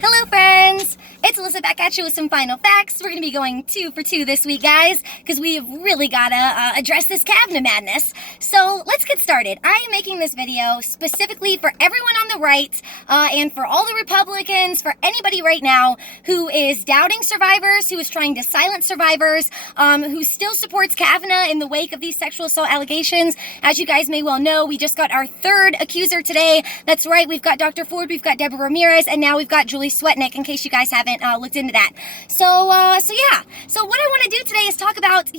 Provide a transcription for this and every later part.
Hello friends! It's Alyssa back at you with some final facts. We're going to be going 2 for 2 this week, guys, because we have really got to address this Kavanaugh madness. So let's get started. I am making this video specifically for everyone on the right and for all the Republicans, for anybody right now who is doubting survivors, who is trying to silence survivors, who still supports Kavanaugh in the wake of these sexual assault allegations. As you guys may well know, we just got our third accuser today. That's right, we've got Dr. Ford, we've got Deborah Ramirez, and now we've got Julie Swetnick, in case you guys haven't looked into that. So what I want to do today is talk about,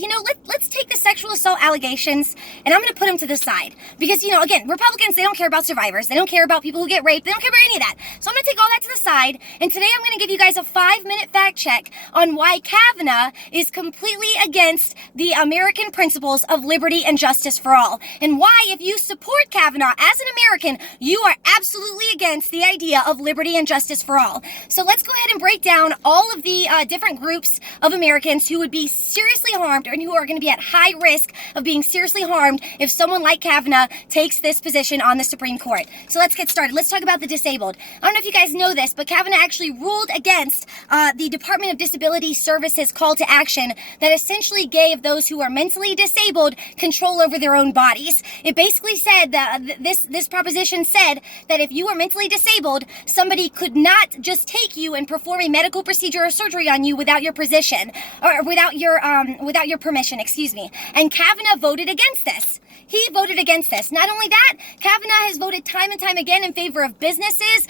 let's take the sexual assault allegations, and I'm going to put them to the side. Because, again, Republicans, they don't care about survivors. They don't care about people who get raped. They don't care about any of that. So I'm going to take all that to the side, and today I'm going to give you guys a 5-minute fact check on why Kavanaugh is completely against the American principles of liberty and justice for all. And why, if you support Kavanaugh as an American, you are absolutely against the idea of liberty and justice for all. So let's go ahead and break down all of the different groups of Americans who would be seriously harmed and who are going to be at high risk of being seriously harmed if someone like Kavanaugh takes this position on the Supreme Court. So let's get started. Let's talk about the disabled. I don't know if you guys know this, but Kavanaugh actually ruled against the Department of Disability Services call to action that essentially gave those who are mentally disabled control over their own bodies. It basically said that this proposition said that if you are mentally disabled, somebody could not just take you and perform a medical procedure or surgery on you without your permission, or without your permission, excuse me. And Kavanaugh voted against this. He voted against this. Not only that, Kavanaugh has voted time and time again in favor of businesses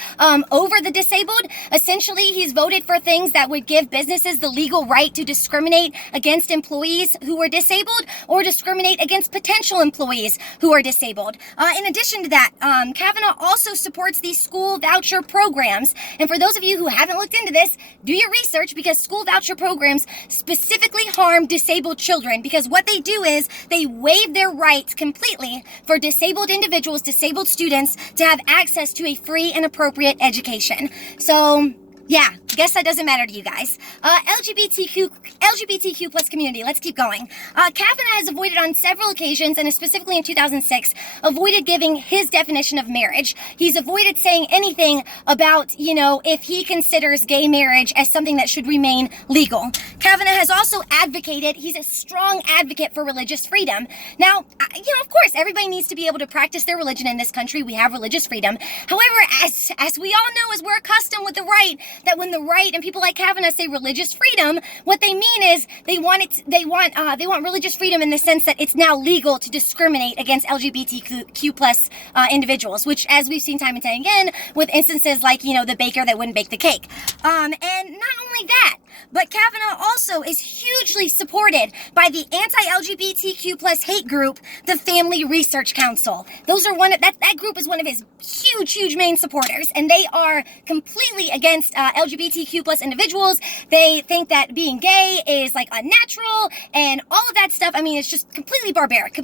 over the disabled. Essentially, he's voted for things that would give businesses the legal right to discriminate against employees who are disabled or discriminate against potential employees who are disabled. In addition to that, Kavanaugh also supports these school voucher programs. And for those of you who haven't looked into this, do your research, because school voucher programs specifically harm disabled children, because what they do is they waive their rights completely for disabled individuals, disabled students, to have access to a free and appropriate education. So, yeah, guess that doesn't matter to you guys. LGBTQ plus community, let's keep going. Kavanaugh has avoided on several occasions, and specifically in 2006, avoided giving his definition of marriage. He's avoided saying anything about, if he considers gay marriage as something that should remain legal. Kavanaugh has also advocated, he's a strong advocate for religious freedom. Now, of course, everybody needs to be able to practice their religion in this country. We have religious freedom. However, as we all know, as we're accustomed with the right, that when the right and people like Kavanaugh say religious freedom, what they mean is they want religious freedom in the sense that it's now legal to discriminate against LGBTQ plus individuals, which, as we've seen time and time again, with instances like, the baker that wouldn't bake the cake. And not only that, but Kavanaugh also is hugely supported by the anti-LGBTQ plus hate group, the Family Research Council. That group is one of his huge main supporters, and they are completely against LGBTQ plus individuals. They think that being gay is like unnatural and all of that stuff. I mean, it's just completely barbaric,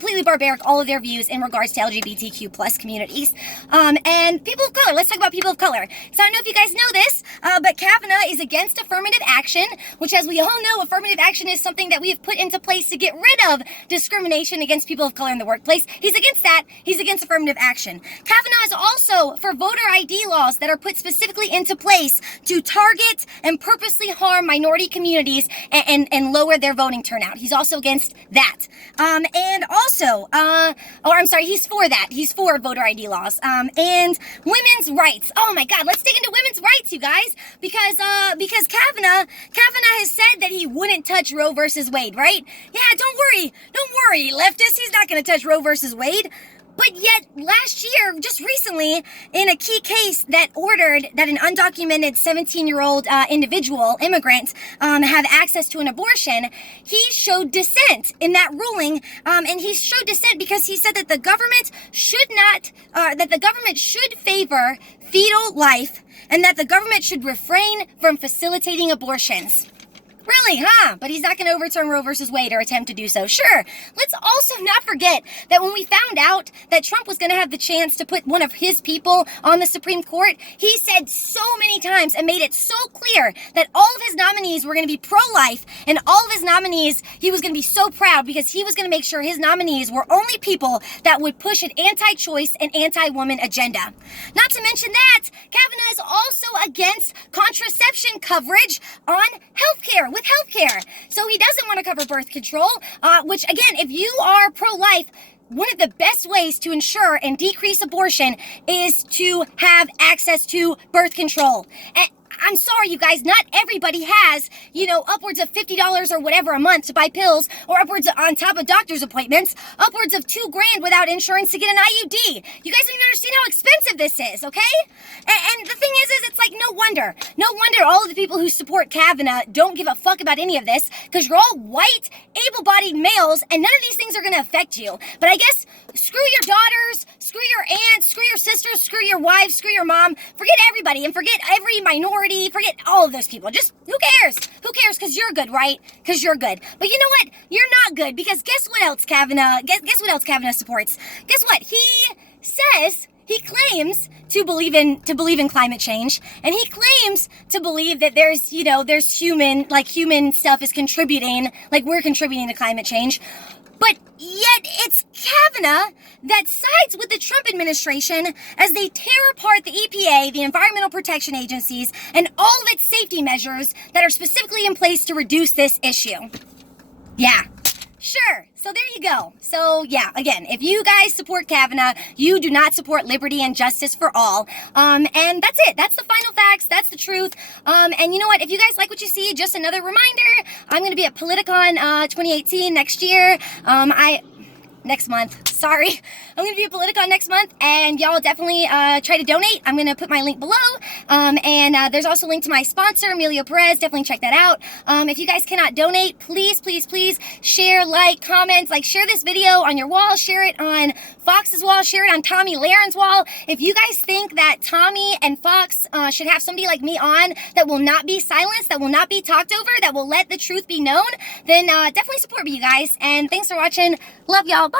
all of their views in regards to LGBTQ plus communities. And people of color, let's talk about people of color. So I don't know if you guys know this, but Kavanaugh is against affirmative action, which, as we all know, affirmative action is something that we have put into place to get rid of discrimination against people of color in the workplace. He's against that. He's against affirmative action. Kavanaugh is also for voter ID laws that are put specifically into place to target and purposely harm minority communities and lower their voting turnout. He's also against that. He's for that. He's for voter ID laws. And women's rights. Oh my God, let's dig into women's rights, you guys, because Kavanaugh has said that he wouldn't touch Roe versus Wade, right? Yeah, don't worry, leftists, he's not going to touch Roe versus Wade. But yet, last year, just recently, in a key case that ordered that an undocumented 17-year-old individual, immigrant, have access to an abortion, he showed dissent in that ruling. And he showed dissent because he said that the government should favor fetal life, and that the government should refrain from facilitating abortions. Really, huh? But he's not going to overturn Roe versus Wade or attempt to do so. Sure. Let's also not forget that when we found out that Trump was going to have the chance to put one of his people on the Supreme Court, he said so many times and made it so clear that all of his nominees were going to be pro-life, and all of his nominees, he was going to be so proud because he was going to make sure his nominees were only people that would push an anti-choice and anti-woman agenda. Not to mention that, Kavanaugh is also against contraception coverage on healthcare, with healthcare. So he doesn't want to cover birth control, which again, if you are pro-life, one of the best ways to ensure and decrease abortion is to have access to birth control. And I'm sorry, you guys, not everybody has, upwards of $50 or whatever a month to buy pills, or upwards on top of doctor's appointments, upwards of $2,000 without insurance to get an IUD. You guys don't even understand how expensive this is, okay? And the thing is it's like, no wonder all of the people who support Kavanaugh don't give a fuck about any of this, because you're all white, able-bodied males, and none of these things are going to affect you. But I guess, screw your daughters, screw your aunts, screw your sisters, screw your wives, screw your mom, forget everybody, and forget every minority, forget all of those people. Just, who cares? Who cares? Because you're good, right? Because you're good. But you know what? You're not good, because guess what else Kavanaugh supports? Guess what? He claims to believe in climate change, and he claims to believe that there's human stuff is contributing, like we're contributing to climate change. But yet it's Kavanaugh that sides with the Trump administration as they tear apart the EPA, the Environmental Protection Agencies, and all of its safety measures that are specifically in place to reduce this issue. Yeah, sure. So there you go. So yeah, again, if you guys support Kavanaugh, you do not support liberty and justice for all. And that's it. That's the final facts. That's the truth. And you know what? If you guys like what you see, just another reminder, I'm going to be at POLITICON 2018 next year. Next month. Sorry. I'm going to be at POLITICON next month, and y'all definitely try to donate. I'm going to put my link below. And there's also a link to my sponsor, Emilio Perez. Definitely check that out. If you guys cannot donate, please share, like, comment, share this video on your wall, share it on Fox's wall, share it on Tommy Laren's wall. If you guys think that Tommy and Fox should have somebody like me on that will not be silenced, that will not be talked over, that will let the truth be known, then definitely support me, you guys. And thanks for watching. Love y'all. Bye.